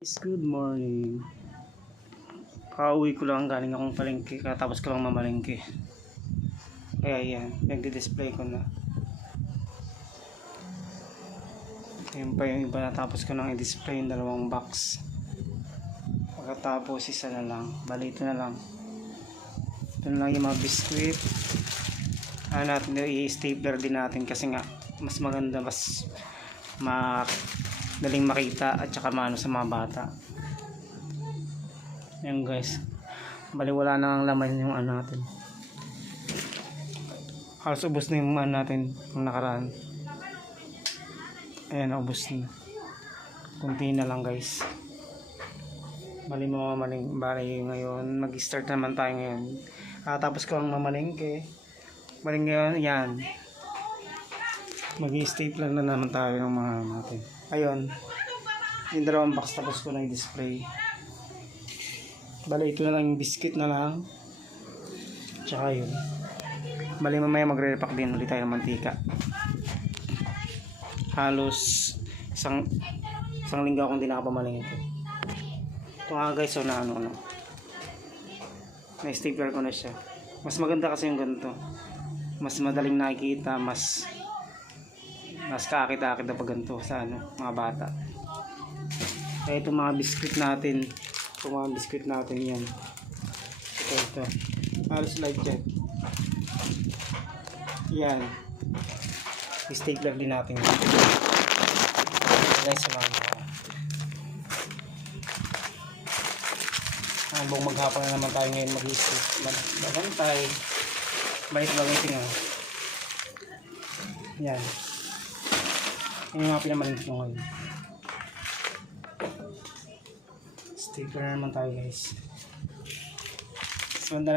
Good morning. Kauwi ko lang, galing akong palengke, katapos ko lang mamalengke. Kaya yan, nagdi-display ko na. Ayun pa yung iba, natapos ko nang i-display yung dalawang box. Pagkatapos isa na lang, bali ito na lang. Ito na lang yung mga biskuit. Natin i-stapler din natin kasi nga mas maganda, mas daling makita at saka maano sa mga bata. Ayan guys, bali wala na ang laman yung ano natin. Halos ubos na yung ano natin yung nakaraan. Ayan, ubos na. Kunti na lang guys. Bali ngayon mag-start naman tayo ngayon. Tapos ko lang mamalengke. Bali ngayon, yan, mag-i-stapler na naman tayo ng mga natin. Ayun, yung dalawang box tapos ko na i-display. Bali ito na lang yung biscuit na lang. Tsaka yun. Bali mamaya magre-repack din ulit tayo ng mantika. Halos isang linggo akong di nakapamalengke. Ito nga guys, so na na-stapler ko na siya. Mas maganda kasi yung ganito. Mas madaling nakikita, mas kakita-akit na pag ganito sa mga bata. Kaya itong mga biscuit natin, yan. Ito. Halos light check. Yan. I-stapler din natin. Guys, habang maghapon na naman tayo ngayon mag-bantay. Balik tingnan. Yan. Yung mga pinamalintik ko ngayon. Sticker na naman tayo guys.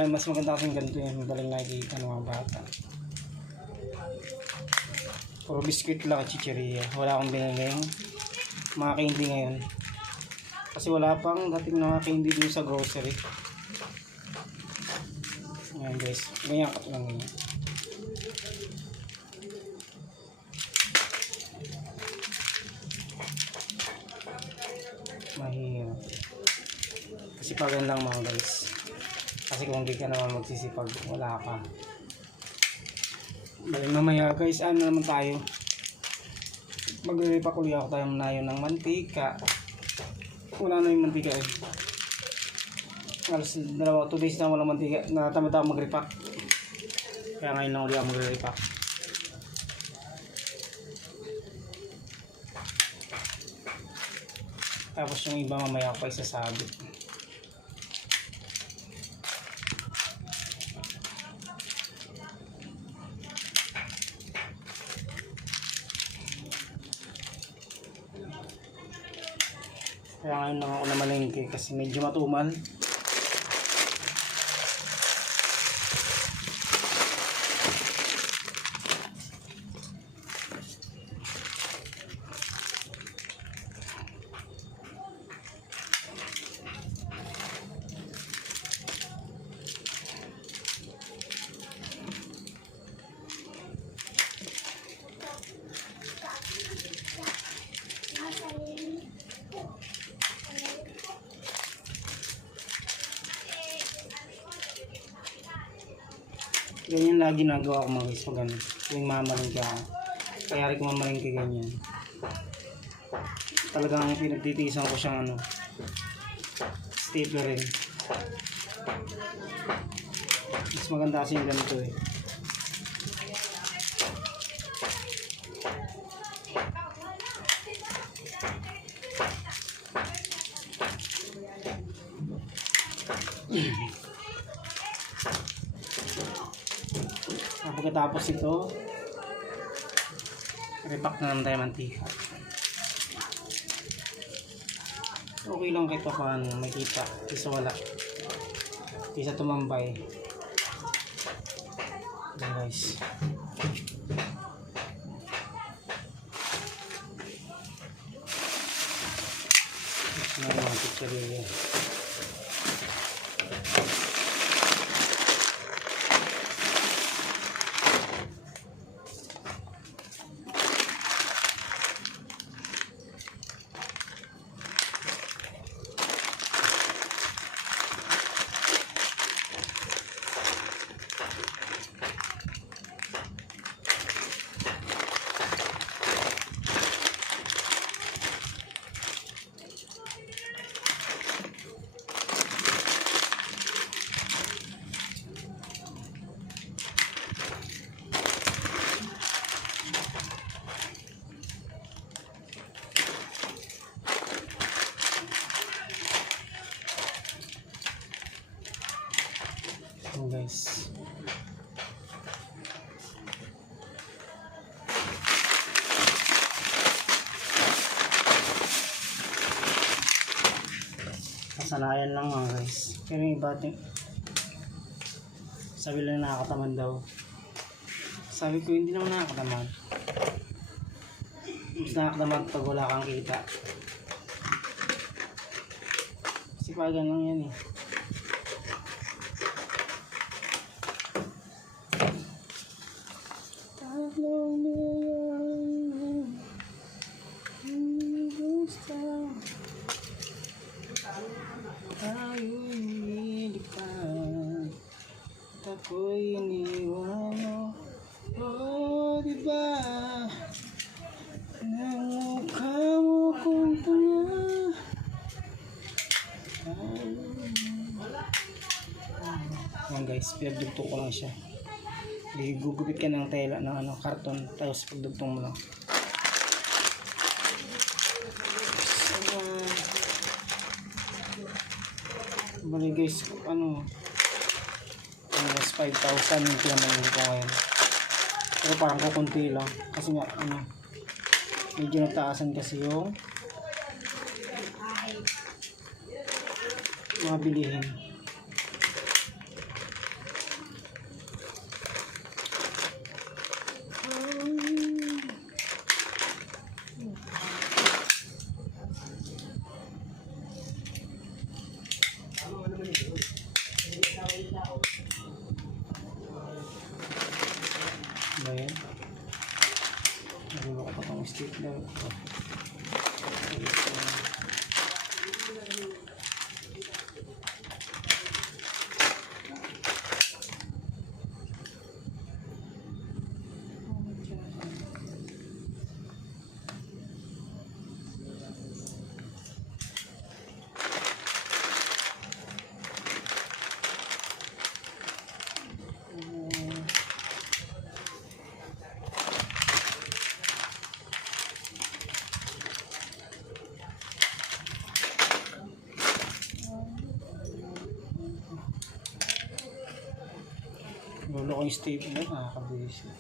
Mas maganda kasi ganito yan. Madaling nakikita ng mga bata. Puro biscuit lang at chicheria. Wala akong biniling mga candy ngayon. Kasi wala pang dating mga candy dun sa grocery. Ayan guys. Ganyan ka lang ngayon. Mahirap. Kasipagan lang mga guys. Kasi kung hindi ka naman magsisipag, wala ka. Bali mamaya guys, naman tayo. Magre-repack ulit ako tayo ng mantika. Wala na yung mantika eh. Halos 2 days na walang mantika. Natamad ako mag-repack. Kaya ngayon lang ulit ako magre-repack. Tapos yung iba mamaya ako pa isasabit. Kaya ngayon lang ako namalengke kasi medyo matumal. Ganyan lagi ginagawa ko mga guys pag ano, yung mamalengke ako. Kaya rin ko mamalengke ganyan. Talagang pinagtitiisan ko siyang stapler rin. Mas maganda kasi yung ganito eh. Pagkatapos ito, repack na naman tayo mantika. Okay lang kahit pa paano makita, kasi wala. Kaysa tumambay. Okay guys. Ito na mga picture. Kasanayan lang mga guys. Pero yung iba sabi lang nakakataman daw. Sabi ko hindi naman nakakataman. Mas nakakataman pag wala kang kita. Kasi pagan lang yan eh. Tayo'y nilipad, ako'y iniwan mo. Oh, diba? Namukha mo kung tanga. Ayan guys, pinagdugtong ko lang siya. Gugupit ka ng tela ng karton, tapos pagdugtong mo lang. Bali guys, almost 5,000 yung pinamangin ko ngayon. Pero parang kukunti lang. Kasi nga, medyo nagtaasan kasi yung mga bilihin. Bayan. Nagulo ko pa itong stapler. Lolo ko yung stapler, nakakabilis yun.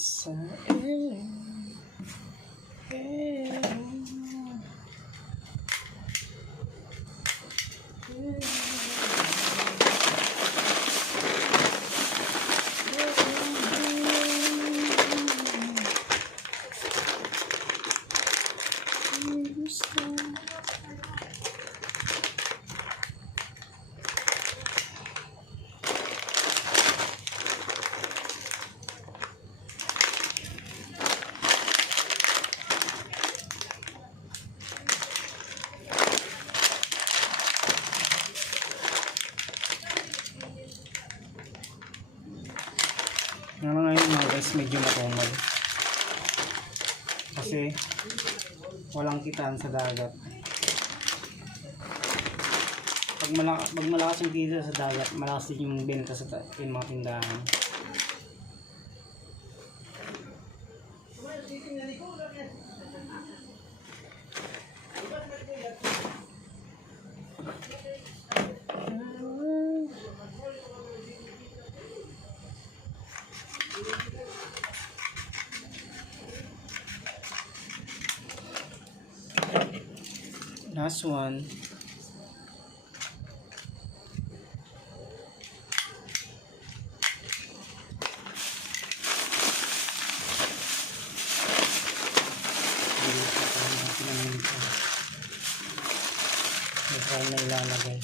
Sa ngayon mga guys, medyo matungal kasi walang kitaan sa dagat. Pag malakas yung kita sa dagat, malakas din yung benta sa mga tindahan. Last one. Try na ilalagay.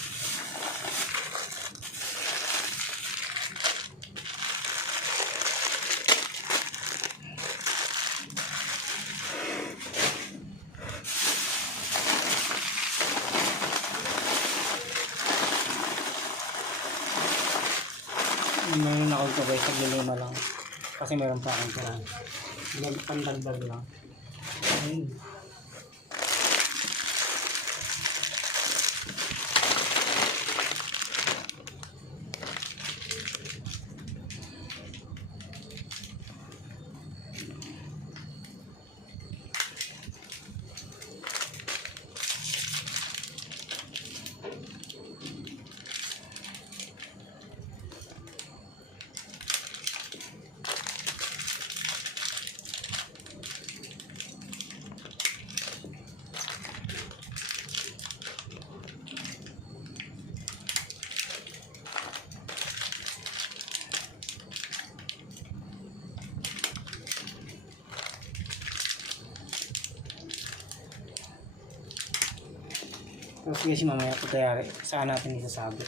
guys, naglilima lang. Kasi meron pa akong tira. Pandagdag lang. Ayun. Tapos guys, mamaya po tayo saan natin isasabit.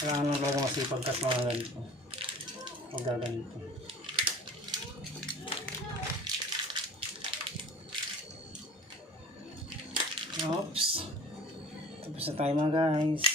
Kailangan lang talaga masipag kasi mga ganito. Huwag gaganito. Oops. Tapos na tayo mga guys.